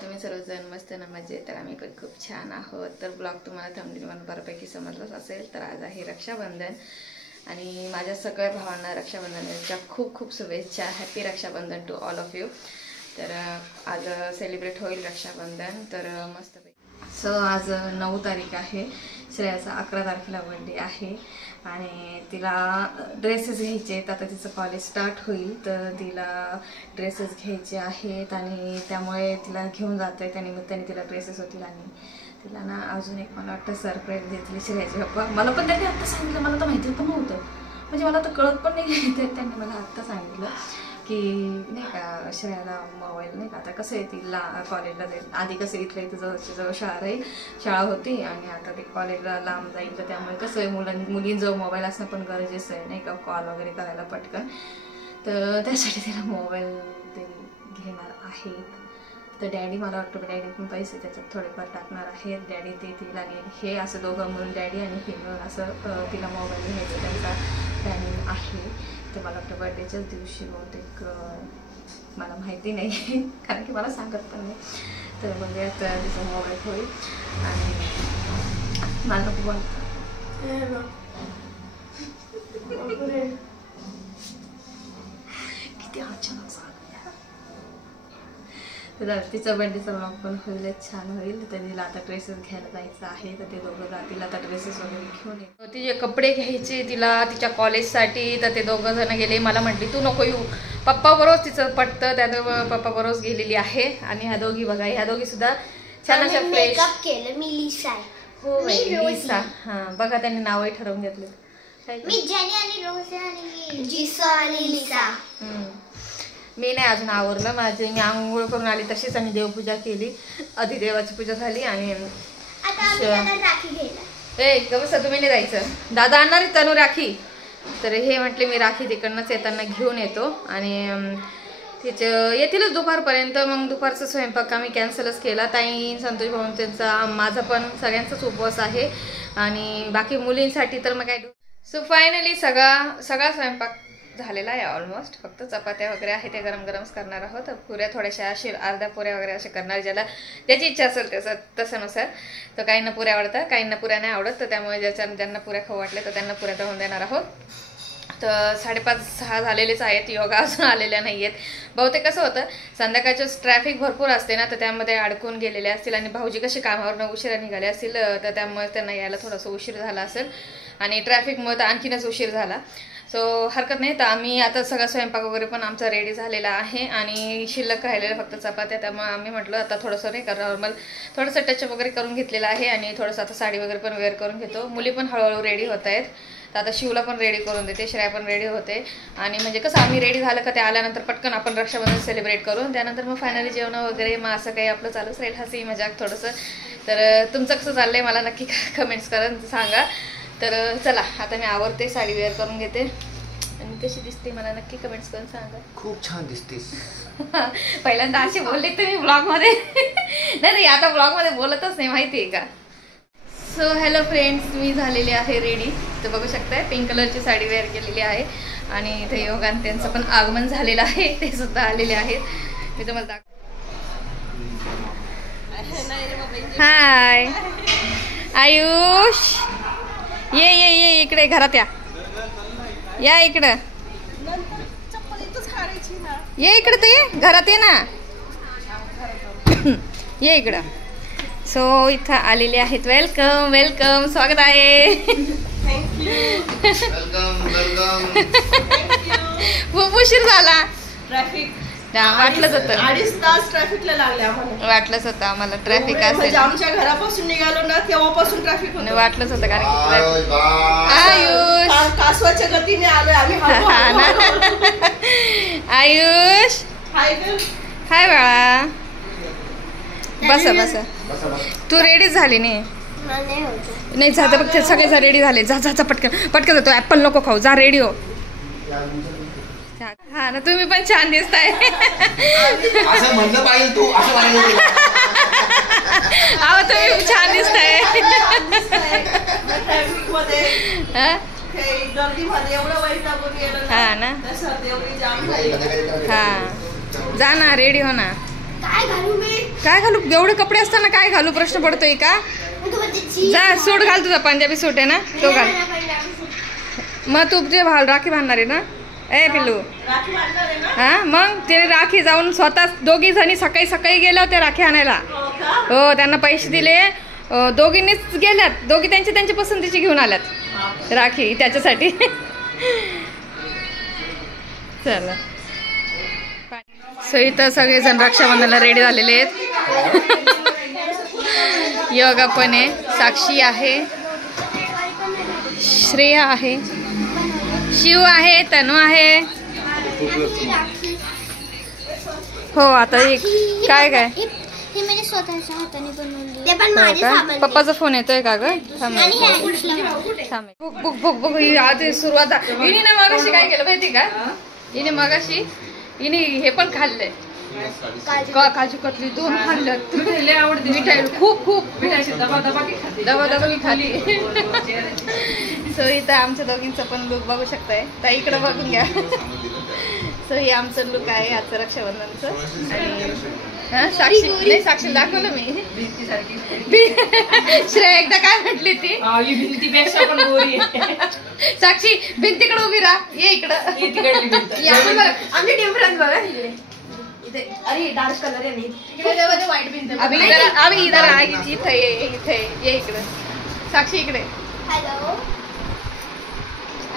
तुम्ही सर्वजण मस्त ना मजेत? तर आम्ही पण खूप छान आहोत. तर ब्लॉग तुम्हाला थंबनेलवरून बऱ्यापैकी समजलंच असेल. तर आज आहे रक्षाबंधन आणि माझ्या सगळ्या भावांना रक्षाबंधनाच्या खूप खूप शुभेच्छा. Happy Rakshabandhan to all of you. तर आज सेलिब्रेट होईल रक्षाबंधन. तर मस्त आज 9 तारीख आहे. श्रेयाचा 11 तारखेला बर्थडे आहे आणि तिला ड्रेसेस घ्यायचे आहेत. आता तिचं कॉलेज स्टार्ट होईल तर तिला ड्रेसेस घ्यायचे आहेत आणि त्यामुळे तिला घेऊन जात आहे. त्यानिमित्ताने तिला ड्रेसेस होतील आणि तिला ना अजून एक मला वाटतं सरप्राईज देतील श्रेयाचे पप्पा. मला पण त्यांनी आत्ता सांगितलं, मला तर माहिती पण नव्हतं, म्हणजे मला तर कळत पण नाही. त्यांनी मला आत्ता सांगितलं की नाही का श्रेयाला मोबाईल नाही का, आता कसं आहे तिला कॉलेजला जाईल. आधी कसं इथलं इथं जवळ शाळा होती आणि आता ते कॉलेजला लांब जाईल. तर त्यामुळे कसं आहे मुलींजवळ मोबाईल असणं पण गरजेचं आहे नाही का, कॉल वगैरे करायला पटकन. तर त्यासाठी तिला मोबाईल ते घेणार आहेत. तर डॅडी मला वाटतं डॅडी पण पैसे त्याच्यात थोडेफार टाकणार आहेत. डॅडी देतील आणि हे असं दोघं मिळून डॅडी आणि हे मिळून असं तिला मोबाईल घ्यायचं त्यांचा प्लॅनिंग आहे. तर मला वाटतं बर्थडेच्याच दिवशी बहुतेक, मला माहिती नाही कारण की मला सांगत पण नाही. तर बघूया तर तिचा मोबाईल होईल आणि मला खूप किती अचानक झालं. तर तिचा बर्थडेचा ब्लॉग पण होईल, छान होईल. तर तिला आता ड्रेसेस घ्यायला जायचं आहे. तर ते दोघं जातील आता ड्रेसेस वगैरे घेऊन येईल. तिचे कपडे घ्यायचे तिला तिच्या कॉलेजसाठी. तर ते दोघं जण गेले. मला म्हटली तू नको येऊ, पप्पा बरोबर तिचं पटतं, त्यामुळे पप्पा बरोबर गेलेली आहे. आणि ह्या दोघी बघा, ह्या दोघी सुद्धा छान अशा फ्रेश केलं. मी लिसा आहे. हो लिसा. हां बघा त्यांनी नावही ठरवून घेतले. मी जेनी आणि रोसे आणि जिसा आणि लिसा. मी नाही अजून आवरलं माझे. मी आंघोळ करून आली तशीच आणि देवपूजा केली. आधी देवाची पूजा झाली आणि कसं तुम्ही नाही जायचं, दादा आणणार आहे तनू राखी. तर हे म्हटले मी राखी तिकडनंच येताना घेऊन येतो आणि तिचं येतीलच दुपारपर्यंत. मग दुपारचा स्वयंपाक आम्ही कॅन्सलच केला. ताई संतोष भाऊ त्यांचा, माझा पण सगळ्यांचाच उपवास आहे आणि बाकी मुलींसाठी तर मग काय. सो फायनली सगळा स्वयंपाक झालेला आहे ऑलमोस्ट. फक्त चपात्या वगैरे आहे ते गरम गरमच करणार आहोत. पुऱ्या थोड्याशा असे अर्ध्या पुऱ्या वगैरे असे करणार, ज्याची इच्छा असेल तसंनुसार. तर काहींना पुऱ्या आवडतात, काहींना पुऱ्या नाही आवडत. तर त्यामुळे ज्यांना पुऱ्या खाऊ वाटल्या तर त्यांना पुऱ्या तळून देणार आहोत. तर 5:30-6 झालेलेच आहेत. योगा अजून आलेल्या नाही आहेत. बहुतेक कसं होतं संध्याकाळचं ट्रॅफिक भरपूर असते ना, तर त्यामध्ये अडकून गेलेले असतील आणि भाऊजी कसे कामावरनं उशिरा निघाले असतील तर त्यामुळे त्यांना यायला थोडासा उशीर झाला असेल आणि ट्रॅफिकमुळे तर आणखीनच उशीर झाला. सो हरकत नाही. तर आम्ही आता सगळा स्वयंपाक वगैरे पण आमचा रेडी झालेला आहे आणि शिल्लक राहिलेलं फक्त चपात्या. त्यामुळे आम्ही म्हटलं आता थोडंसं नाही का नॉर्मल थोडंसं टचअप वगैरे करून घेतलेलं आहे आणि थोडंसं आता साडी वगैरे पण वेअर करून घेतो. मुली पण हळूहळू रेडी होत आहेत. तर आता शिवला पण रेडी करून देते, श्रेया पण रेडी होते आणि म्हणजे कसं आम्ही रेडी झालं का ते आल्यानंतर पटकन आपण रक्षाबंधन सेलिब्रेट करून त्यानंतर मग फायनली जेवण वगैरे मग असं काही आपलं चालूच राहील, हसी मजाक थोडंसं. तर तुमचं कसं चाललंय मला नक्की कमेंट्स करून सांगा. तर चला आता मी आवरते, साडी वेअर करून घेते आणि कशी दिसते मला नक्की कमेंट्स करून सांगा. खूप छान दिसतेस. पहिल्यांदा अशी बोलले तुम्ही ब्लॉगमध्ये. नाही आता ब्लॉगमध्ये बोलतच नाही माहिती आहे का. सो हॅलो फ्रेंड्स, मी झालेली आहे रेडी. तर बघू शकताय पिंक कलरची साडी वेअर केलेली आहे आणि इथे योगान त्यांचं पण आगमन झालेलं आहे, ते सुद्धा आलेले आहेत. मी तुम्हाला हाय आयुष, ये इकडे घरात या इकडं ये इकडं ते घरात ये ना, ये इकडं. सो इथं आलेले आहेत. वेलकम स्वागत आहे. खूप उशीर झाला. ट्रॅफिक वाटलंच होतं, 2.5 तास ट्रॅफिकला लागले आम्हाला. वाटलंच होतं आम्हाला ट्रॅफिक असेल. म्हणजे आमच्या घरापासून निघालो ना तेव्हापासून ट्रॅफिक होतं. वाटलंच होतं कारण आयुष कासवाच्या गतीने आलोय आम्ही. आयुष हाय बाळा, बसा. तू रेडी झाली नाही जाता बघ, सगळे रेडी झाले. जा पटकन जातो. ऍपल नको खाऊ, जा रेडी हो. हा ना, तुम्ही पण छान दिसताय. असं म्हणलं पाहिजे तू, असं म्हणायला अहो तुम्ही छान दिसताय. हा ना, हा जा ना, रेडी हो ना. काय घालू मी? काय घालू? एवढे कपडे असताना काय घालू प्रश्न पडतोय का? जा सूट घाल, तुझा पंजाबी सूट आहे ना तो घाल. मग तू जे राखी बांधणार आहे ना ए पिल्लू? राखी बांधणार आहे ना? हा मग ते राखी जाऊन स्वतः दोघी जणी सकाळी सकाळी गेल्या होत्या राखी आणायला. हो का? हो त्यांना पैसे दिले, दोघींनीच गेल्यात, दोघी त्यांची पसंतीची घेऊन आल्यात राखी त्याच्यासाठी. चला सो इथं सगळेजण रक्षाबंधनाला रेडी झालेले आहेत. योगा पण आहे, साक्षी आहे, श्रेया आहे, शिव आहे, तनू आहे. हो आता एक काय काय हे म्हणजे स्वतःच्या हाताने बनवली. ते पण हो माझे का? सामान. पप्पाचा फोन येतोय का ग? थांब आणि हे आणलं. थांब. बुक बुक बुक बुक ही आज सुरुवात. हिने ना मगाशी काय केलं माहिती का? हिने मगाशी हे पण खाल्लंय, काजू कतली 2 खाल्लं. तुला आवडते मिठाई? खूप खूप दबा मी खाली. सो इथं आमच्या दोघींचं पण लुक बघू शकताय, तर इकडं बघून घ्या. सो हे आमचं लुक आहे आजचं रक्षाबंधनचं. आणि साक्षी दाखवलं मी. श्रेया एकदा काय म्हटली ती? भिंतीपेक्षा पण गोरी आहे. साक्षी भिंतीकडे उभी राहा, ये इकडं. आम्ही डिफरन्स बघा. अरे डार्क कलर आहे इकडे व्हाईट भिंत. आम्ही इथं ये इकडं. साक्षी इकडे. हॅलो.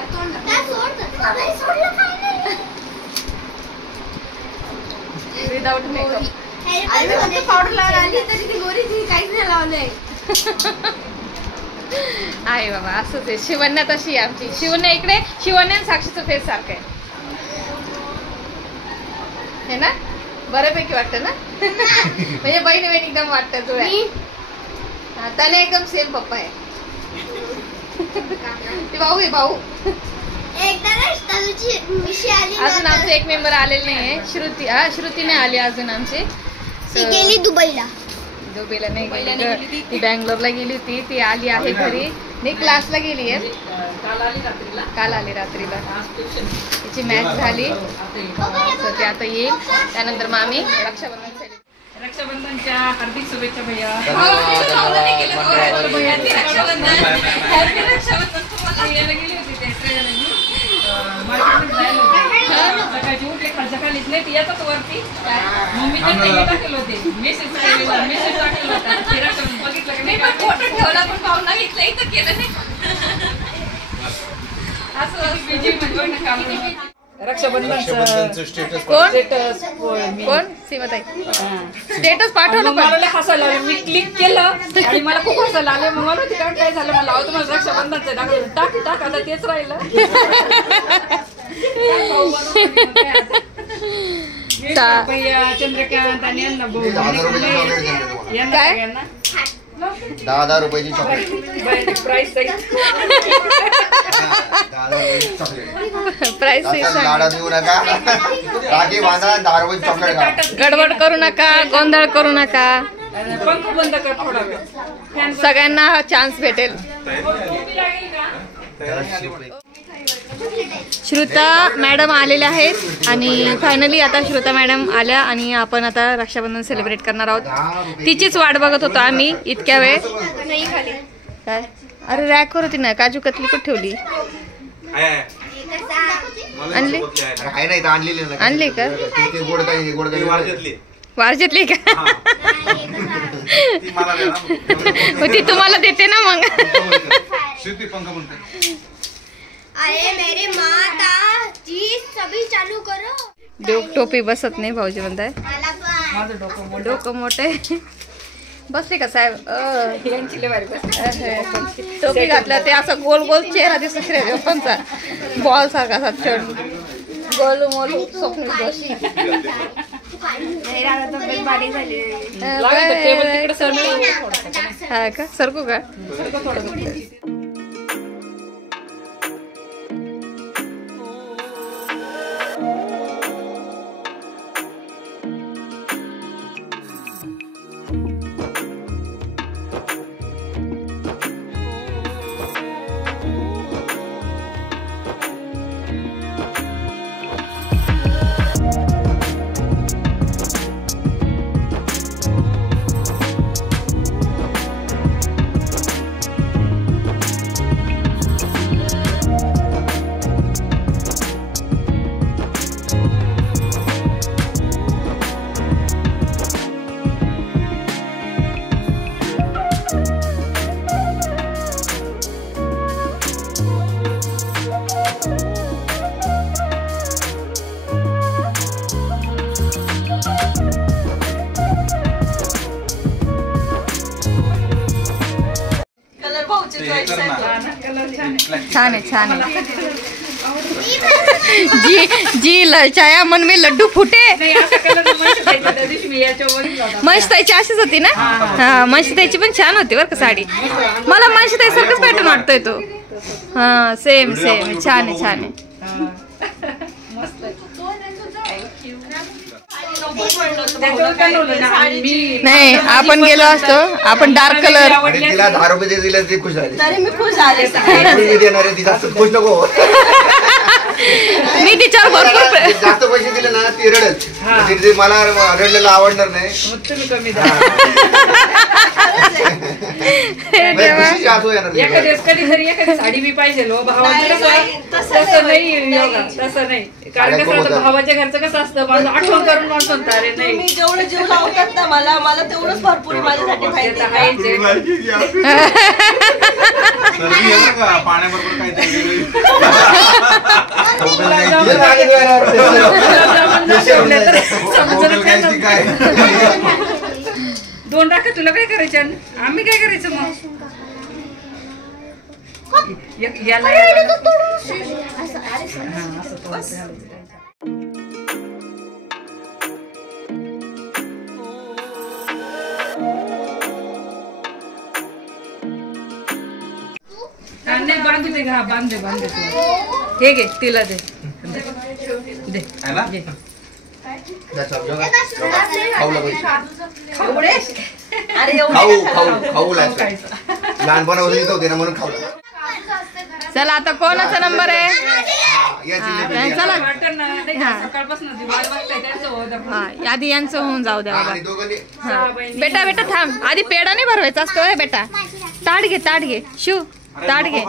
काय सोडलं काय नाही. Without makeup. पावडर लावून आली तरी ती गोरी ती काहीच नाही लावलंय. आहे बाबा असंच आहे. शिवण्या तशी आहे आमची. शिवण्या इकडे, शिवण्या आणि साक्षीचं फेस सारखं आहे हे ना? बऱ्यापैकी वाटतं ना? म्हणजे बहीण बहीण एकदम वाटतं तुला. त्याने एकदम सेम पप्पा आहे. ते भाऊ आहे भाऊ. एकदा ना तनुची मिशी आली. अजून आमचे एक मेंबर आलेले नाहीये. श्रुती. हा श्रुती नाही आली अजून आमची. ती गेली दुबईला. दुबईला नाही गेली, ती बँगलोरला गेली होती. ती आली आहे घरी. मी क्लासला गेली आहे. काल आली रात्रीला. तिची मॅच झाली, तर ती आता येईल. त्यानंतर मग आम्ही रक्षाबंधनच्या हार्दिक शुभेच्छा भैया. सकाळची उठले खालच्या खालीच नाही ती येतात वरती. मम्मी त्यांना टाकलं होते मेसेज टाकलं होता. बघितलं की नाही फोटो ठेवला पण पाहुणा घेतला इथं केलं नाही. रक्षाबंधनचं स्टेटस स्टेटस कोण? सीमाताई स्टेटस पाठवलं पण. मला हसायला आलं. मी क्लिक केलं आणि मला खूप हसायला आले. मग मला तिकडे काय झालं, मला लावतो मला रक्षाबंधनचं टाक आता तेच राहिलं. भैया चंद्रकांत आणि यांना काय? 10,000 रुपयाची चॉकलेट. प्राइस प्राइस लाडा देऊ नका. राखी बांधा, 10 रुपयाची चॉकलेट खा. गडबड करू नका, गोंधळ करू नका. पंख बंद कर थोडा वेळ. सगळ्यांना चान्स भेटेल. श्रुता मॅडम आलेल्या आहेत आणि फायनली आता श्रुता मॅडम आल्या आणि आपण आता रक्षाबंधन सेलिब्रेट करणार आहोत. तिचीच वाट बघत होतो आम्ही इतक्या वेळ. काय? अरे रॅकवर होती ना, काजू कतली कुठे ठेवली? आणली? आणली का? वारजेतली का? ती तुम्हाला देते ना मग. अरे मेरे माता जी सभी चालू करो. टोपी बसत नाही भाऊजी म्हणताय. माझं डोकं मोठे. बसले का साहेब? टोपी घातलं ते असं गोल गोल चेहरा दिसतो श्रेयपणचा. बॉल सारखा असा चढ गोलू मोलू स्वप्न जोशी. बारीक झाली. हा का? सरकू का? छान आहे छान आहे. जी छाया मन में लड्डू फुटे. महेशताईची अशीच होती ना. हा महेशताईची पण छान होती बरं का साडी. मला महेशताई सारखंच पॅटर्न वाटतोय तो. हा सेम सेम छान आहे छान आहे. नाही आपण गेलो असतो आपण डार्क कलर. तिला 10 रुपये दिले ती खुश झाली. तरी मी खुश झाले. देणार आहे ती जास्त खुश नको. मी तिच्यावर भरपूर जास्त पैसे दिले ना ती रडत. मला रडलेलं आवडणार नाही. कधीतरी एखादी साडी बी पाहिजे तसं नाही. कारण कसं असतं भावाच्या घरचं कसं असतं माझं आठवण करून म्हणतो अरे नाही मी जेवढं जीव लावतात ना मला तेवढंच भरपूर माझ्यासाठी पाहिजे. पाण्याबरोबर काय 2 टाका. तुला काय करायचं आम्ही काय करायचं मग याला नाही बांधू दे. घा बांध दे. हे घे तिला दे. लहानपणापासून होते ना म्हणून खाऊ. चला आता कोणाचा नंबर आहे. चला आधी यांचं होऊन जाऊ द्या बाबा. बेटा बेटा थांब आधी पेढा नाही भरवायचा असतो बेटा. ताट घे शिव ताट घे.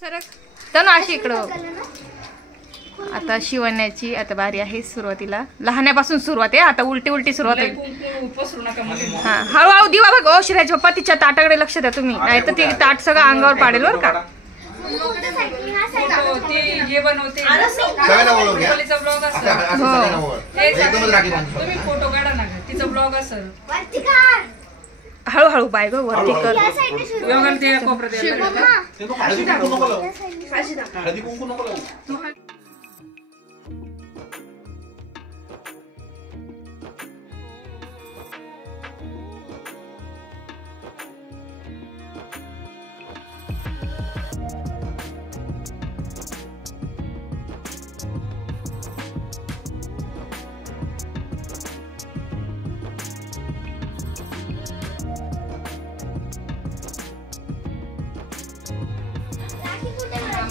सरक तनु अशी इकडं. आता शिवण्याची आता बारी आहे. सुरुवातीला लहान्यापासून सुरुवात आहे. आता उलटी सुरुवात आहे. हा हळूहळू दिवा बघ. ओ श्रेयाचे पप्पा तिच्या ताटाकडे लक्ष द्या तुम्ही. नाही तर ती ताट सगळं अंगावर पाडेल बरं का. फोटो काढा ना तिचा ब्लॉग असेल. हळूहळू बाय ग वरती कर.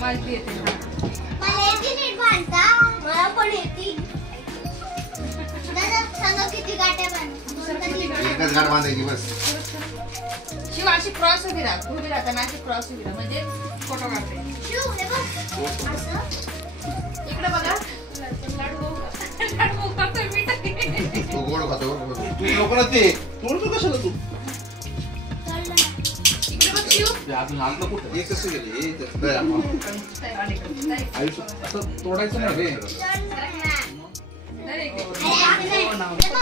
मला येते नीट बांधता. मला पण येते. दादा सांगा किती गाठ्या एकच गाठ बांधायची बस. शिव अशी क्रॉस उभी राहताना अशी क्रॉस उभी राहा म्हणजे फोटो काढते. शिव हे बघ असं इकडे बघा. तू गोड खातो. तू नको ना ते तोडतो कशाला तू. इकडे बघ शिव. अजून आणलं कुठं हे कसं गेले आयुष्य असं तोडायचं नाही रे.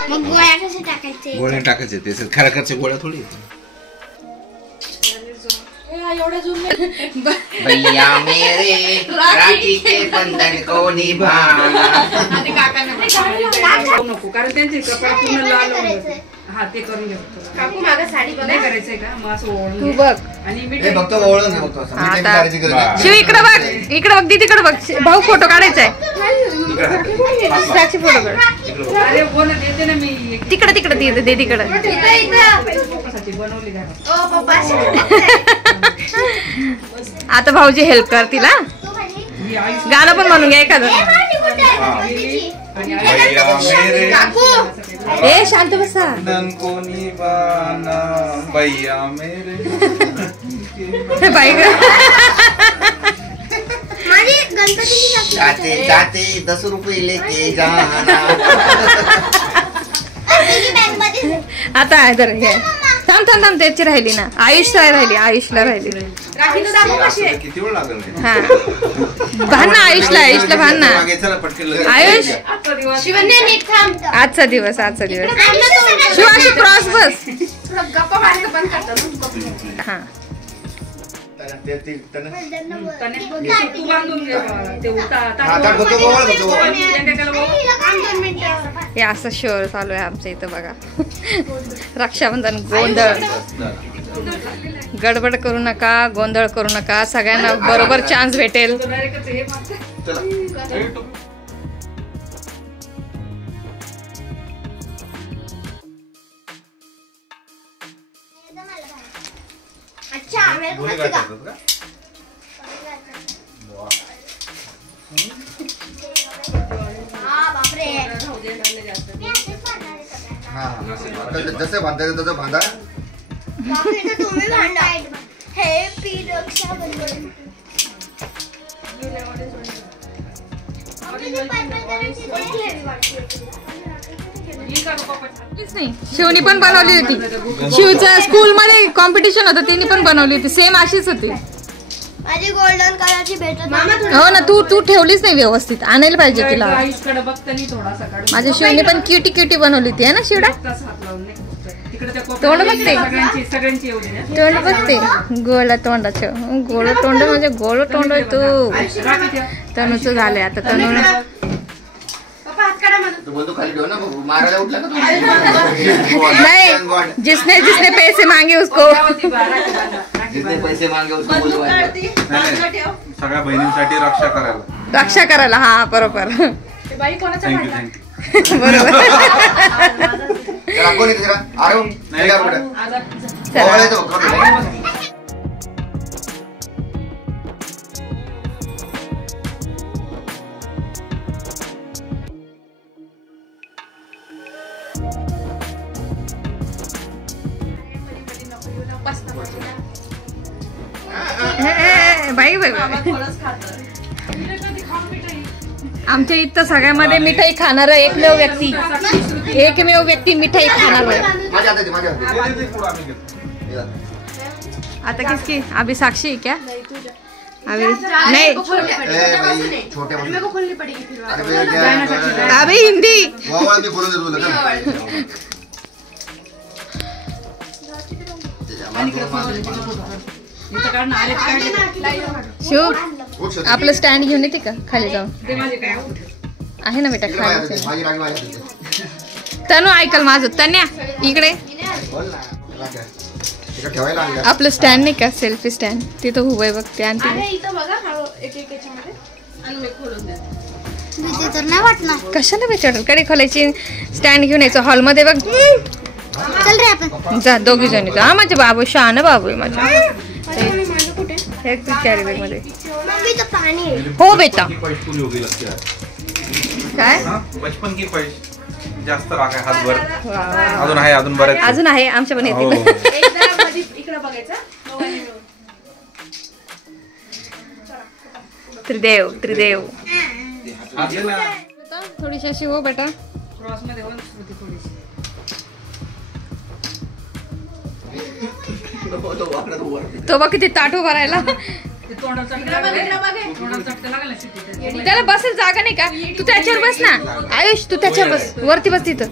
मग गोळ्या कशा टाकायचे. गोळ्या टाकायचे ते खरखरच्या गोळ्या थोडी. भैया मेरे राखी के बंधन को निभाना. नको कारण त्यांचे कपडा पूर्ण लाल होऊन. हा ते करून घेतो. काकू मागं साडी नाही करायचंय का मग असं ओळून तू बघ. आणि मी फक्त ओळून घे बघतो. शिव इकडे बघ. इकडे बघ दीदीकडे बघ. भाऊ फोटो काढायचा आहे. साक्षी फोटो काढ. अरे बोल देते ना मी. तिकडे दीदीकडे. बनवली आता भाऊजी हेल्प करतील. हा गाणं पण म्हणून घ्या एखादं. ए शांत बसा. बाई ग जाते जाते 10 रुपये लेके जाना. आता जर हे थांब त्याची राहिली ना. आयुषला राहिली. किती वेळ लागेल. हा भान ना आयुषला भान ना. आयुष आजचा दिवस शिवाशी क्रॉस बस. हा तू बांधून घे ते हे असं शोर चालू आहे आमच्या इथं बघा. रक्षाबंधन गोंधळ. गडबड करू नका, गोंधळ करू नका, सगळ्यांना बरोबर चान्स भेटेल. अच्छा मेरे को मत सिखा. हाँ बाप रे. जसे बांधायचं तसं बांधा. बाप रे तर तुम्ही भांडा. हॅपी रक्षाबंधन. नाही, शिवनी पण बनवली होती. शिवच्या स्कूल मध्ये कॉम्पिटिशन होतं, तिने पण बनवली होती, सेम अशीच होती. माझी गोल्डन कलरची भेटत. हो ना, तू ठेवलीच नाही व्यवस्थित. आणायला पाहिजे तिला. माझ्या शिवने पण क्युटी क्युटी बनवली होती, है ना शिवडा? तोंड बघते, तोंड बघते, गोल तोंडाचं. गोल तोंड म्हणजे गोल तोंड आहे तू. तनुचं झालंय आता. तनु नहीं, जिसने जिसने पैसे मांगे उसको. पैसे मागे सगळ्या बहिणींसाठी रक्षा करायला. हा बरोबर. बरोबर. बाई बाई आमच्या इथं सगळ्यामध्ये मिठाई खाणार एकमेव व्यक्ती मिठाई खाणार. आता किसकी? अभी साक्षी है क्या? अभी नहीं, अभी हिंदी. शिव आपलं स्टँड घेऊन येते का खाली जाऊन? आहे ना बेटा खाली. तनु ऐकल माझं. तन्या इकडे. आपलं स्टँड नाही का, सेल्फी स्टँड, तिथं उभं आहे बघते. आणि कशाला बेचार कडे खोलायची? स्टँड घेऊन यायचं हॉलमध्ये बघ. चल रे आपण जा दोघी जणी. हा माझे बाबू, शहाणा बाबू आहे माझा. कॅरी बॅग मध्ये. मम्मी तो पानी है. हो बेटा. काय बचपन की पैश जास्त राग आहे हातभर. अजून आहे, अजून बरेच अजून आहे आमच्या पण येते. त्रिदेव त्रिदेव. थोडीशी अशी हो बेटा. तो बघ किती ताट उभा राहिला. त्याला बसेल जागा नाही का? तू त्याच्यावर बस ना आयुष. तू त्याच्यावर बस, वरती बस तिथं.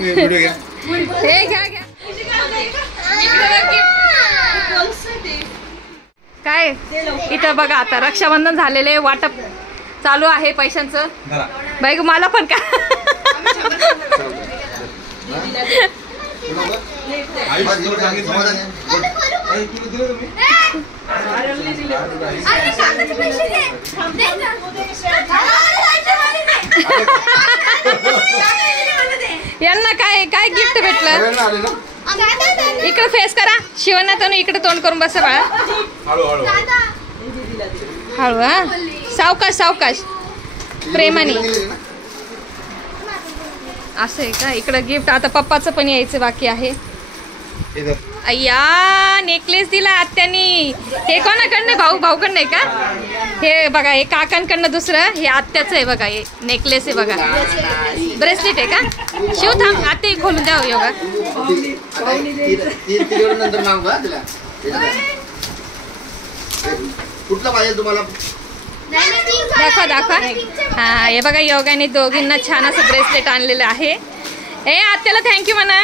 व्हिडिओ घ्या. हे घ्या घ्या. काय इथं बघा आता रक्षाबंधन झालेले वाटप चालू आहे पैशांचं. बाई गं, मला पण का यांना काय काय गिफ्ट भेटलं. इकडे फेस करा. शिवण्या तनु इकडे तोंड करून बसा बाळा. हळू हा. सावकाश सावकाश प्रेमाने. असं आहे का. इकडं गिफ्ट आता पप्पाचं पण यायचं बाकी आहे. अय्या नेकलेस दिला आत्यानी. हे कोणाकडनं भाऊकडनं आहे का. हे बघा हे काकांकडनं दुसरं. हे आत्याचं आहे बघा. हे नेकलेस आहे बघा. ब्रेसलेट आहे का. शिव थांब आत्या खोलून द्या योगा. कुठला पाहिजे तुम्हाला. दाखवा दाखवा. हा हे बघा योगाने दोघींना छान असं ब्रेसलेट आणलेलं आहे. ए आत्याला थँक्यू म्हणा.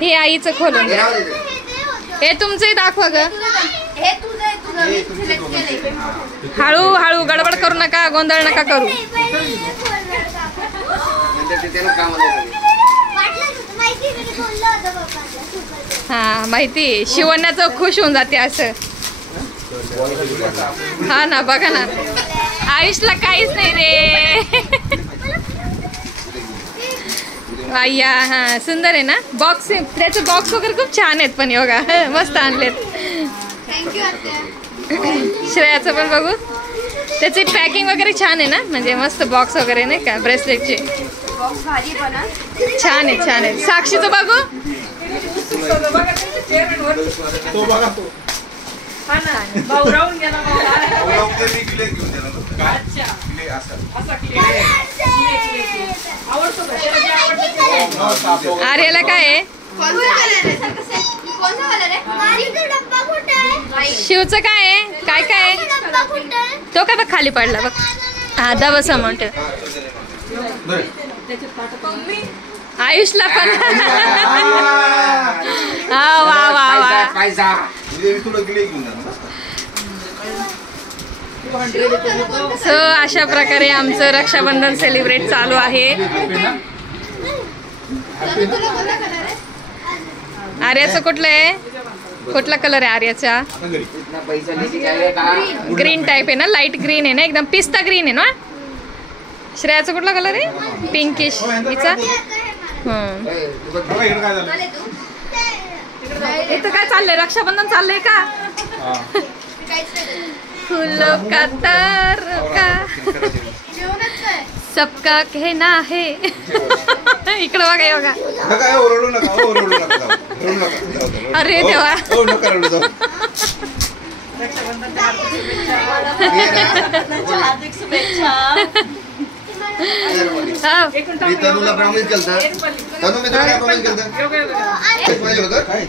हे आईचं खोलून द्या. हे तुमचंही दाखवा ग. हळू हळू गडबड करू नका. गोंधळ नका करू. हा माहिती. शिवण्याचं खुश होऊन जाते असं. हा ना बघा ना. आयुषला काहीच नाही रे. अय्या हा सुंदर आहे ना. बॉक्स त्याचे बॉक्स वगैरे खूप छान आहेत पण योगा मस्त आणलेत. श्रेयाचं पण बघू. त्याची पॅकिंग वगैरे छान आहे ना. म्हणजे मस्त बॉक्स वगैरे नाही का. ब्रेसलेटचे छान आहे छान आहे. साक्षीचं बघू. आर्याला काय आहे. शिवचं काय आहे. काय काय आहे. तो काय बघ खाली पडला बघ. हा दबस अमाऊंट. आयुषला पण. हा वा वा वा. सो अशा प्रकारे आमचं रक्षाबंधन सेलिब्रेट चालू आहे. आर्याचं कुठलं आहे. कुठला कलर आहे आर्याचा. ग्रीन टाइप आहे ना. लाईट ग्रीन आहे ना. एकदम पिस्ता ग्रीन आहे ना. श्रेयाचा कुठला कलर आहे. पिंकिश. हिचा इथं काय चाललंय. रक्षाबंधन चाललंय का. फूलों का तारोका सबका कहना है. इकडं बघा योगा. अरे देवा. हार्दिक शुभेच्छा. तनुला प्रॉमिस केलता. तनु मी तुला प्रॉमिस केलता. पाहिजे होतं काय.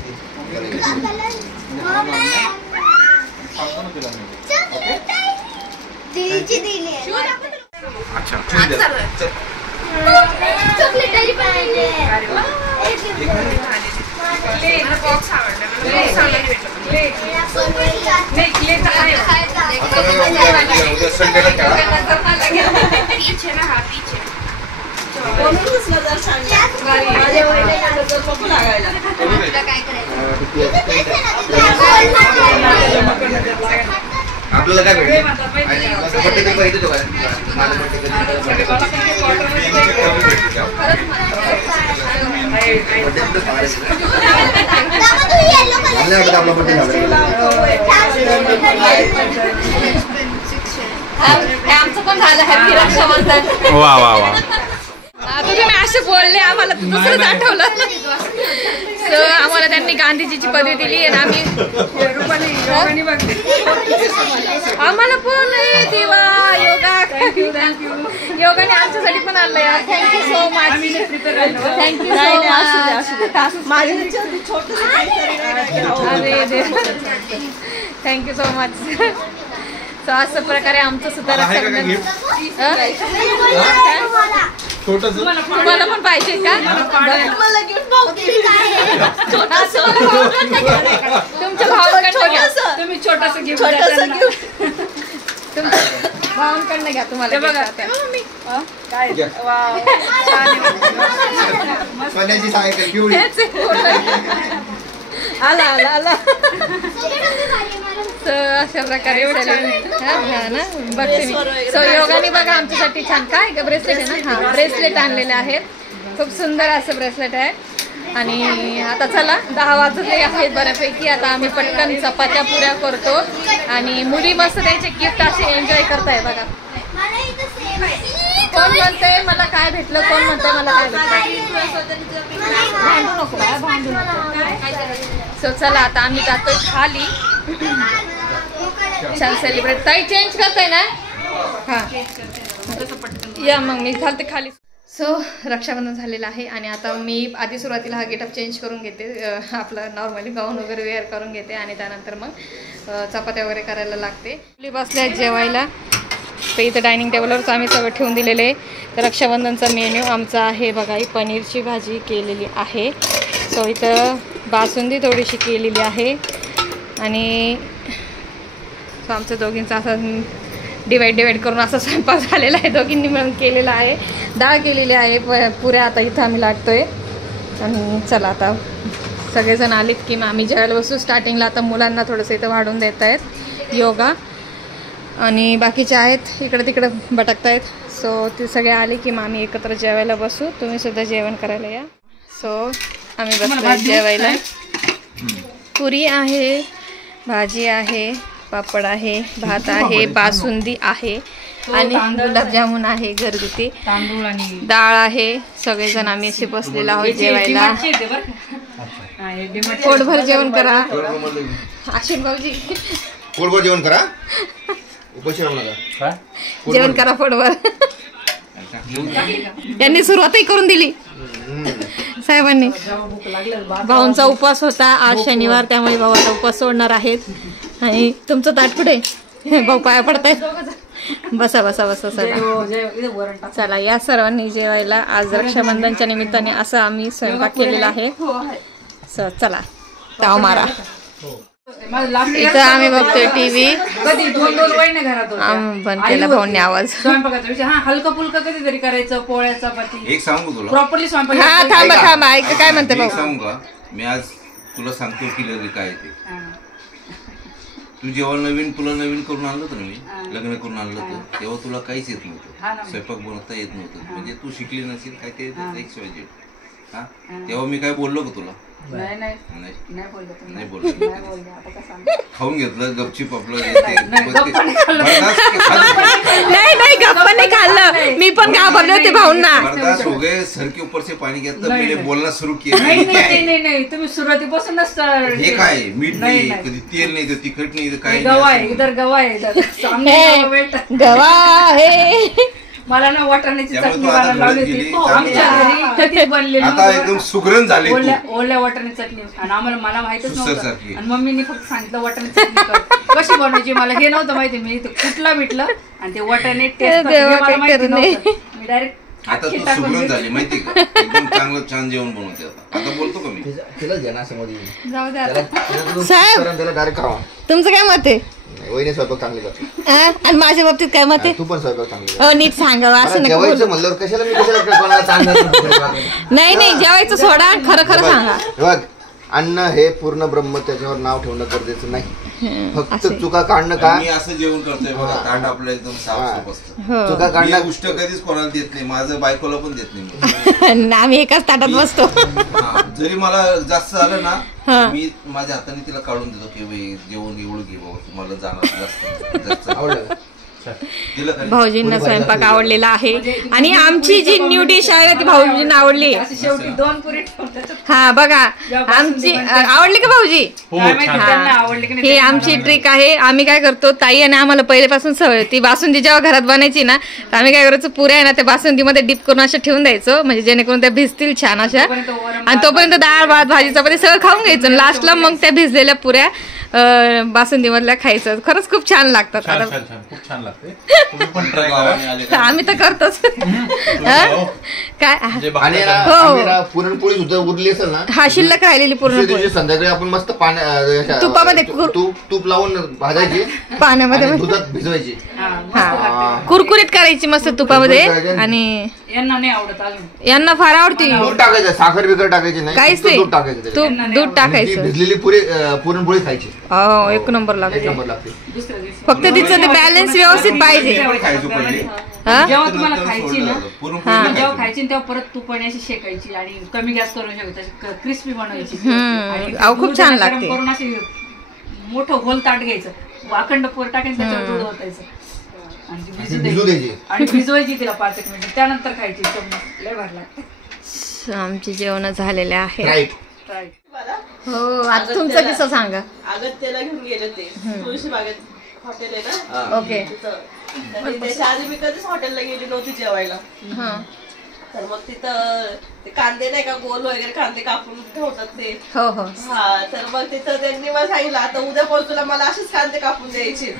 अच्छा चॉकलेट पाहिजे. आपल्याला काय भेटलं. पाहिजे तो काय. आमचं पण झालं हॅपी रक्षाबंधन. वा वा वा. तुम्ही असे बोलले आम्हाला दुसरंच आठवलं. सो आम्हाला त्यांनी गांधीजीची पदवी दिली आणि आम्ही आम्हाला पण दिवा योगा. योगाने आमच्यासाठी पण आणलं यार. Thank you so much. Thank you so much. अरे थँक्यू सो मच. सो असं प्रकारे आमचं सुद्धा रक्षाबंधन. छोटस तुम्हाला पण पाहिजे का? मला गिफ्ट पावते तुमच्या भावाकडनं घ्या. तुम्ही छोटस गिफ्ट छोटंसं gift. तुमच्या भावांकडनं घ्या तुम्हाला gift आता. काय घ्या. वाव सोन्याची सायकल पिवळी. आला अशा प्रकारे ना बघते मी. सो योगाने बघा आमच्यासाठी छान काय ब्रेसलेट आहे ना. हा ब्रेसलेट आणलेले आहेत. खूप सुंदर असं ब्रेसलेट आहे. आणि आता चला 10 वाजले आहेत बऱ्यापैकी. आता आम्ही पटकन चपात्या पुऱ्या करतो आणि मुली मस्त त्यांचे गिफ्ट असे एन्जॉय करताय बघा. कोण म्हणतंय मला काय भेटलं, कोण म्हणतंय मला काय भेटलं. भांडू नको बाळा, भांडू नको. सो चला आता आम्ही जातोय खाली छान सेलिब्रेट. ताई चेंज करताय ना. हा या मग मी घालते खाली. सो रक्षाबंधन झालेलं आहे आणि आता मी आधी सुरुवातीला हा गेटअप चेंज करून घेते. आपलं नॉर्मली गाऊन वगैरे वेअर करून घेते आणि त्यानंतर मग चपात्या वगैरे करायला लागते. मुली बसल्या जेवायला. तर इथं डायनिंग टेबलवरच आम्ही सगळं ठेवून दिलेलं आहे. तर रक्षाबंधनचा मेन्यू आमचा आहे बघा. ही पनीरची भाजी केलेली आहे. सो इथं बासुंदी थोडीशी केलेली आहे आणि सो आमच्या दोघींचा असं डिवाईड करून असा स्वयंपाक झालेला आहे. दोघींनी मिळून केलेला आहे. डाळ केलेली आहे. पुऱ्या आता इथं आम्ही लाटतोय. आणि चला आता सगळेजण आलेत की मग आम्ही जेवायला बसू. स्टार्टिंगला आता मुलांना थोडंसं इथं वाढून देत आहेत योगा आणि बाकीचे आहेत इकडं तिकडं भटकतायत. सो ते सगळे आले की मग आम्ही एकत्र जेवायला बसू. तुम्ही सुद्धा जेवण करायला या. सो आम्ही बसलो जेवायला. पुरी आहे, भाजी आहे, पापड आहे, भात आहे, बासुंदी आहे आणि गुलाबजामुन आहे घरगुती, तांदूळ आणि डाळ आहे. सगळेजण आम्ही असे बसलेलो आहोत जेवायला. पोटभर जेवण करा अश्विन भाऊजी. पोटभर जेवण करा. उपाशी राहू नका. जेवण करा पोटभर. यांनी सुरुवातही करून दिली साहेबांनी. भाऊंचा उपवास होता आज शनिवार, त्यामुळे भाऊ आता उपवास सोडणार आहेत. आणि तुमचं ताट कुठे? भाऊ पाया पडतायत. बसा बसा बसा. चला या सर्वांनी जेवायला. आज रक्षाबंधनच्या निमित्ताने असं आम्ही स्वयंपाक केलेला आहे. चला ताव मारा. इथं आम्ही बघतोय टीव्ही. कधी 2-2 वहिने घरात आम्ही बंद केला भाऊंनी आवाज. स्वयंपाकाचा विषय. हा हलका फुलका कधीतरी करायचं. पोळ्या चपाती. एक सांगू तुला प्रॉपरली स्वयंपाक. हा थांबा ऐक काय म्हणते एक भाऊ. सांगू का मी आज तुला सांगतो क्लिअरली काय ते. तू जेव्हा तुला नवीन करून आणलं होतं ना मी लग्न करून आणलं होतं तेव्हा तुला काहीच येत नव्हतं. स्वयंपाक बनवता येत नव्हतं. म्हणजे तू शिकली नसेल काय ते हा तेव्हा मी काय बोललो का तुला? नाही बोललो. खाऊन घेतलं गपचीप आपलं. नाही गप्पा नाही खाल्लं. मी पण घाबरले होते भाऊंना. हो गए सर के ऊपर से पाणी घेतलं. मी बोलणं सुरू केलं. नाही तुम्ही सुरुवातीपासूनच हे काय मीठ नाही कधी तेल नाही तर तिखट नाही तर काही गवा आहे इधर गवा आहे गवा आहे. मला ना वाटाण्याची चटणी बनायला लावली होती आमच्या घरी कधीच बनलेली आता एकदम सुगरण झाली. ओल्या वाटाण्याची चटणी आणि आम्हाला मला माहितच नव्हतं. आणि मम्मीने फक्त सांगितलं वाटाण्याची चटणी कशी बनवायची. मला हे नव्हतं माहिती. मी कुठला भेटलं आणि ते वाटाणे टेस्ट मला माहिती नव्हतं. मी डायरेक्ट आता तू सुगरण झाली माहिती का. एकदम चांगलं छान जेवण बनवते. आता बोलतो का मी तिलाच घ्या ना समोर. जाऊ द्या साहेब त्याला डायरेक्ट खावा. तुमचं काय मत आहे? वहिनी स्वयंपाक चांगली करते. आणि माझ्या बाबतीत काय मत आहे? तू पण स्वयंपाक चांगली नीट सांगावं असं नका जेवायचं बोलू. म्हणल्यावर कशाला मी कशाला चांगलं. नाही जेवायचं सोडा. खरं सांगा. बघ अन्न हे पूर्ण ब्रह्म त्याच्यावर नाव ठेवणं गरजेचं नाही. फक्त चुका काढणं का. मी असं जेवण करतोय बघा. ताट आपलं एकदम साफ असतं. चुका मी काढणं गोष्ट कधीच कोणाला देत नाही. माझं बायकोला पण देत नाही. आम्ही एकाच ताटात बसतो. जरी मला जास्त झालं ना मी माझ्या हाताने तिला काढून देतो की जेवण एवढं घे बाबा तुम्हाला जाणार जास्त आवडलं. भाऊजींना स्वयंपाक आवडलेला आहे आणि आमची जी न्यू डिश आहे ती भाऊजींना आवडली. शेवटी 2 पुरी ठेवतात. हा बघा आमची आवडली का भाऊजी? ही आमची ट्रिक आहे. आम्ही काय करतो ताई आणि आम्हाला पहिल्यापासून सवय. ती बासुंदी जेव्हा घरात बनायची ना तर आम्ही काय करायचो पुऱ्या आहे ना त्या बासुंदीमध्ये डिप करून अशा ठेवून द्यायचो म्हणजे जेणेकरून त्या भिजतील छान अशा. आणि तोपर्यंत डाळ भात भाजी चपाती सगळं खाऊन घ्यायचं. लास्टला मग त्या भिजलेल्या पुऱ्या बासुंदी मधल्या खायचं. खरंच खूप छान लागतात. छान आता छान छान खूप छान लागते. तुम्ही पण ट्राय करा. आम्ही तर करतोच. काय आणि हो. आम्ही ना पुरणपोळी सुद्धा उरली असेल ना, हा शिल्लक राहिलेली दुसऱ्या पुरणपोळी दिवशी संध्याकाळी आपण मस्त तुपामध्ये तूप लावून भाजायची, पाण्यामध्ये आणि दुधात भिजवायची. हा कुरकुरीत करायची मस्त तुपामध्ये. आणि यांना नाही आवडत अजून. यांना फार आवडती. दूध टाकायचं, साखर बिकर टाकायची नाही, काहीच फक्त नाही. दूध टाकायचं त्याच्यात. दूध टाकायचं. ती भिजलेली पुरणपोळी खायची. हो एक नंबर एक लागते. नंबर लागते. दुसऱ्या दिवशी फक्त तिचं ते बॅलन्स व्यवस्थित पाहिजे. खायचो पहिले. हा? जेव्हा तुम्हाला खायची ना, पुरणपोळी जेव्हा खायची तेव्हा परत तुपाने अशी शेकायची आणि कमी गॅस करून शेकायची, क्रिस्पी बनवायची. आणि अहो, खूप दूध छान गरम लागते. करून अशी मोठं गोल ताट घ्यायचं, अखंड पोर टाकायचं, त्याच्यावर दूध ओतायचं आणि ती भिजू भिजू द्यायची. आणि भिजवायची तिला 5 एक मिनिट, त्यानंतर खायची. लय भारी लागते. आमची जेवण झालेले आहे. राईट. Right. हो आता तुमचा किस्सा सांगा. अगत्याला घेऊन गेले ते तुळशी बागेत हॉटेल आहे ना ओके. तिथं. आणि त्याच्या आधी मी कधीच हॉटेलला गेली नव्हती जेवायला. हा. तर मग तिथं ते कांदे नाही का गोल वगैरे कांदे कापून ठेवतात ते. हो हो. हा तर मग तिथं त्यांनी मला सांगितलं आता उद्यापासून तुला मला असेच कांदे कापून द्यायचे.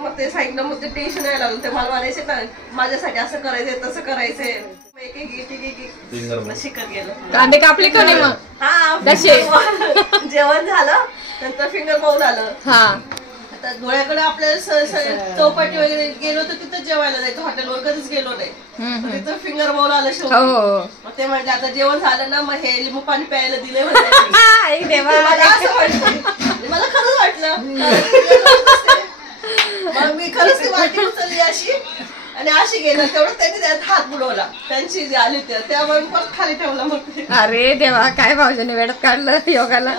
मग ते सांगितलं, मग ते टेन्शन यायला लागलं. ते मला म्हणायचे ना माझ्यासाठी असं करायचंय तसं करायचंय. एक शिकत गेलं. कांदे कापले का नाही मग? हा कसे? जेवण झालं नंतर फिंगर बाउल आलं. हा. आता धुळ्याकडे आपल्या चौपाटी वगैरे गेलो तर तिथं जेवायला जायचं, हॉटेलवर कधीच गेलो नाही. तिथं फिंगर बाउल आलं शेवटी. हो. मग ते म्हटलं आता जेवण झालं ना, मग हे लिंबू पाणी प्यायला दिले म्हणे. मला असं वाटलं, मला खरंच वाटलं. मग मी खरंच ती वाटी उचलली अशी आणि अशी गेलं. तेवढं त्यांनी त्यात हात बुडवला, त्यांची जी आली त्यामुळे परत खाली ठेवला. मग अरे देवा काय भाऊजीने वेळात काढलं योगाला.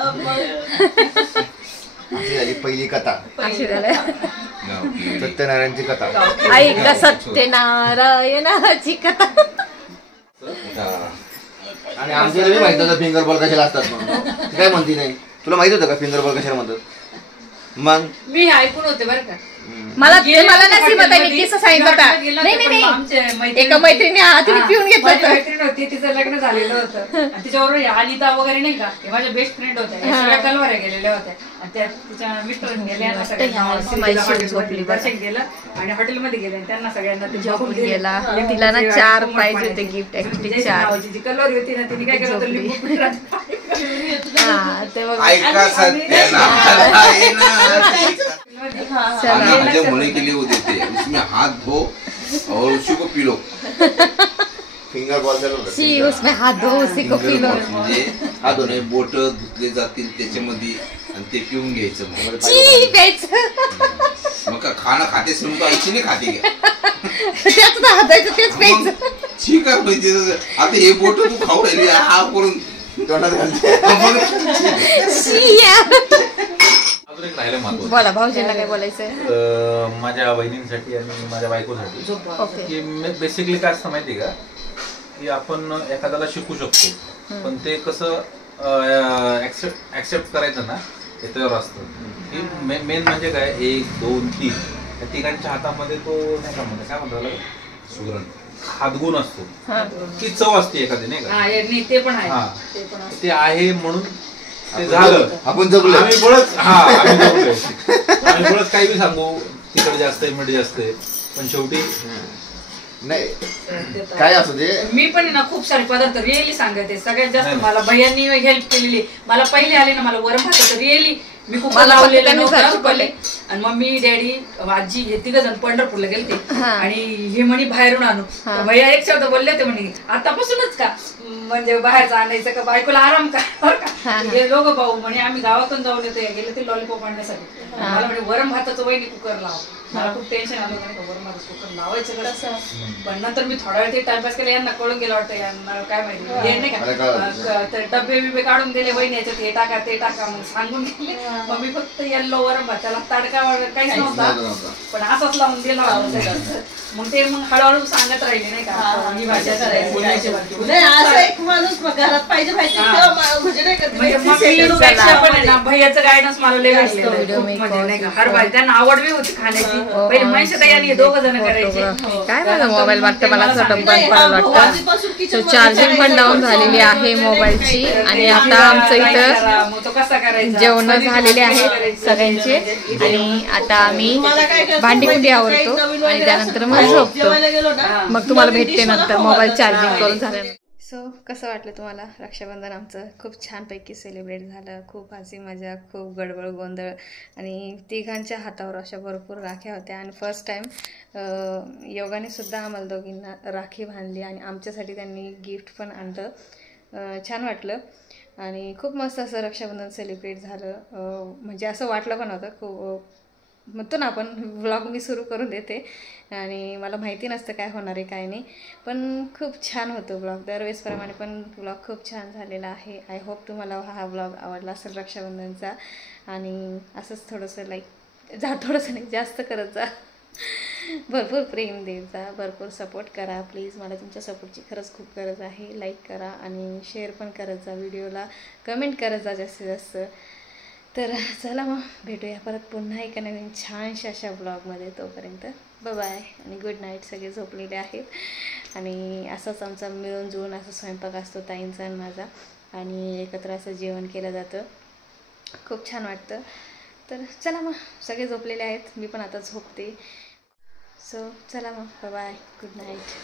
अशी झाली पहिली कथा, अशी झालं. सत्यनारायणची कथा. ऐक सत्यनारायणाची कथा. आणि आमच्याला बी माहित होतं फिंगर बॉल कशाला असतात म्हणून. ती काय म्हणती नाही. तुला माहित होतं का फिंगर बॉल कशाला म्हणतात? मग मी ऐकून होते बरं का. मला नसीब किस्सा सांगितलं होता. नाही एका मैत्रिणी तिने पिऊन घेतलं होतं. मैत्रीण होती, तिचं लग्न झालेलं होतं आणि तिच्याबरोबर अनिता वगैरे नाही का, हे माझ्या बेस्ट फ्रेंड होत्या. सगळ्या कलवाऱ्या गेलेल्या होत्या आणि त्या तिच्या मिस्टर गेल्या सगळ्यांना दर्शन गेलं आणि हॉटेलमध्ये गेले आणि त्यांना सगळ्यांना गेला. तिला ना 4 पाहिजे होते गिफ्ट. ऍक्च्युली 4. जी कलवरी होती ना, तिने काय केलं होतं, लिंबू पिळलं. ऐका सत्याना मुळे केले होते ते, उसमें हाथ धो और उसी को पी लो. फिंगर बॉल सी उसमें हाथ धो उसी को पी लो. म्हणजे हात धुणे बोट धुतले जातील त्याच्यामध्ये आणि ते पिऊन घ्यायचं. मग का खाणं खाते म्हणून तो आईची नाही खाते त्याच हातायचं तेच प्यायचं. ठीक आहे म्हणजे आता हे बोट तू खाऊ राहिली हा करून तोंडात घालते. अजून एक राहिलं महत्त्वाचं. बोला भाऊजींना काय बोलायचंय? माझ्या बहिणींसाठी आणि माझ्या बायकोसाठी की बेसिकली काय असतं माहिती का, की आपण एखाद्याला शिकू शकतो पण ते कसं ऍक्सेप्ट करायचं ना त्याच्यावर असतं. की मेन म्हणजे काय 1 2 3 या तिघांच्या हातामध्ये तो नाही का म्हणजे काय म्हणतात सुगरण हातगुण असतो, ती चव असते एखादी नाही का. ते पण आहे, ते आहे म्हणून ते झालं. आपण जगलो. आम्ही बळच काही बी सांगू तिकडे जास्त आहे मध्ये जास्त आहे पण शेवटी नाही काय असू दे. मी पण ना खूप सारे पदार्थ रिअली सांगते. सगळ्यात जास्त मला भैयांनी हेल्प केलेली. मला पहिले आले ना, मला वरण भाताचं रिअली मी खूप लावलेलं नव्हतं पहिले. आणि मम्मी डॅडी आजी हे 3 जण पंढरपूरला गेलते आणि हे म्हणे बाहेरून आणू. भैया एक शब्द बोलले होते म्हणे आतापासूनच का म्हणजे बाहेरचं आणायचं का, बायकोला आराम का बरं का. हे दोघं भाऊ म्हणे आम्ही गावातून जाऊन येतो, गेले ते लॉलीपॉप आणण्यासाठी. मला म्हणे वरण भाताचं वहिनी कुकर लाव. मला खूप टेन्शन आलं होतं वरण भाताचं कुकर लावायचं कसं. पण नंतर मी थोडा वेळ ते टाइमपास केला. यांना कळून गेलं वाटतं, यांना काय माहिती हे नाही का डबे बिबे काढून दिले वहिनी याच्यात हे टाका ते टाका मग सांगून गेले. मग मी फक्त येल्लो वरण भाताला तडका काहीच नव्हता पण असाच लावून दिला होता. मग ते मग हळूहळू सांगत राहिले नाही का ही भाषा करायची. असं एक माणूस घरात पाहिजे भैयाचं गायडन्स मला लय म्हणजे नाही का. हर भाजी त्यांना आवड बी होती खाण्याची पहिले मनीषाताई आणि दोघ जण करायचे. काय माझा मोबाईल वाटतं मला असं बंद नाही, पडायला हा, वाटतं. आधीपासून kitchen मध्ये चार्जिंग पण डाऊन करायचं. झालेली आहे मोबाईलची. आणि आता आमचं इथं मग तो कसा करायचा जेवण झालेले आहेत सगळ्यांचे. आणि आता आम्ही मला काय करायचं, भांडी कुंडी काही आवरतो नवीन आणि वगैरे त्यानंतर असं मग झोपतो. जेवायला गेलो ना मग तुम्हाला नवीन भेटते dish मला नंतर खाऊ मोबाईल घालायचं. चार्जिंग करून झाल्यानंतर. सो कसं वाटलं तुम्हाला रक्षाबंधन आमचं? खूप छानपैकी सेलिब्रेट झालं. खूप हसी मजा, खूप गडबड गोंधळ आणि तिघांच्या हातावर अशा भरपूर राख्या होत्या. आणि फर्स्ट टाईम योगाने सुद्धा आम्हाला दोघींना राखी बांधली आणि आमच्यासाठी त्यांनी गिफ्ट पण आणलं. छान वाटलं आणि खूप मस्त असं रक्षाबंधन सेलिब्रेट झालं. म्हणजे असं वाटलं पण होतं खूप. म्हणतो ना आपण व्लॉग मी सुरू करून देते आणि मला माहिती नसतं काय होणार आहे काय नाही, पण खूप छान होतं व्लॉग. दरवेळेसप्रमाणे पण व्लॉग खूप छान झालेला आहे. आय होप तुम्हाला हा व्लॉग आवडला असेल रक्षाबंधनचा. आणि असंच थोडंसं थोडंसं नाही जास्त करत जा, भरपूर प्रेम देत जा, भरपूर सपोर्ट करा प्लीज. मला तुमच्या सपोर्टची खरंच खूप गरज आहे. लाईक करा आणि शेअर पण करत जा व्हिडिओला, कमेंट करत जा जास्तीत जास्त. तर चला मग भेटूया परत पुन्हा एका नवीन छानशा अशा व्लॉगमध्ये. तोपर्यंत बाय आणि गुड नाईट. सगळे झोपलेले आहेत आणि असंच आमचा मिळून जुळून असा स्वयंपाक असतो ताईंचा आणि माझा. आणि एकत्र असं जेवण केलं जातं. खूप छान वाटतं. तर चला मग सगळे झोपलेले आहेत, मी पण आता झोपते. सो चला मग बाय गुड नाईट.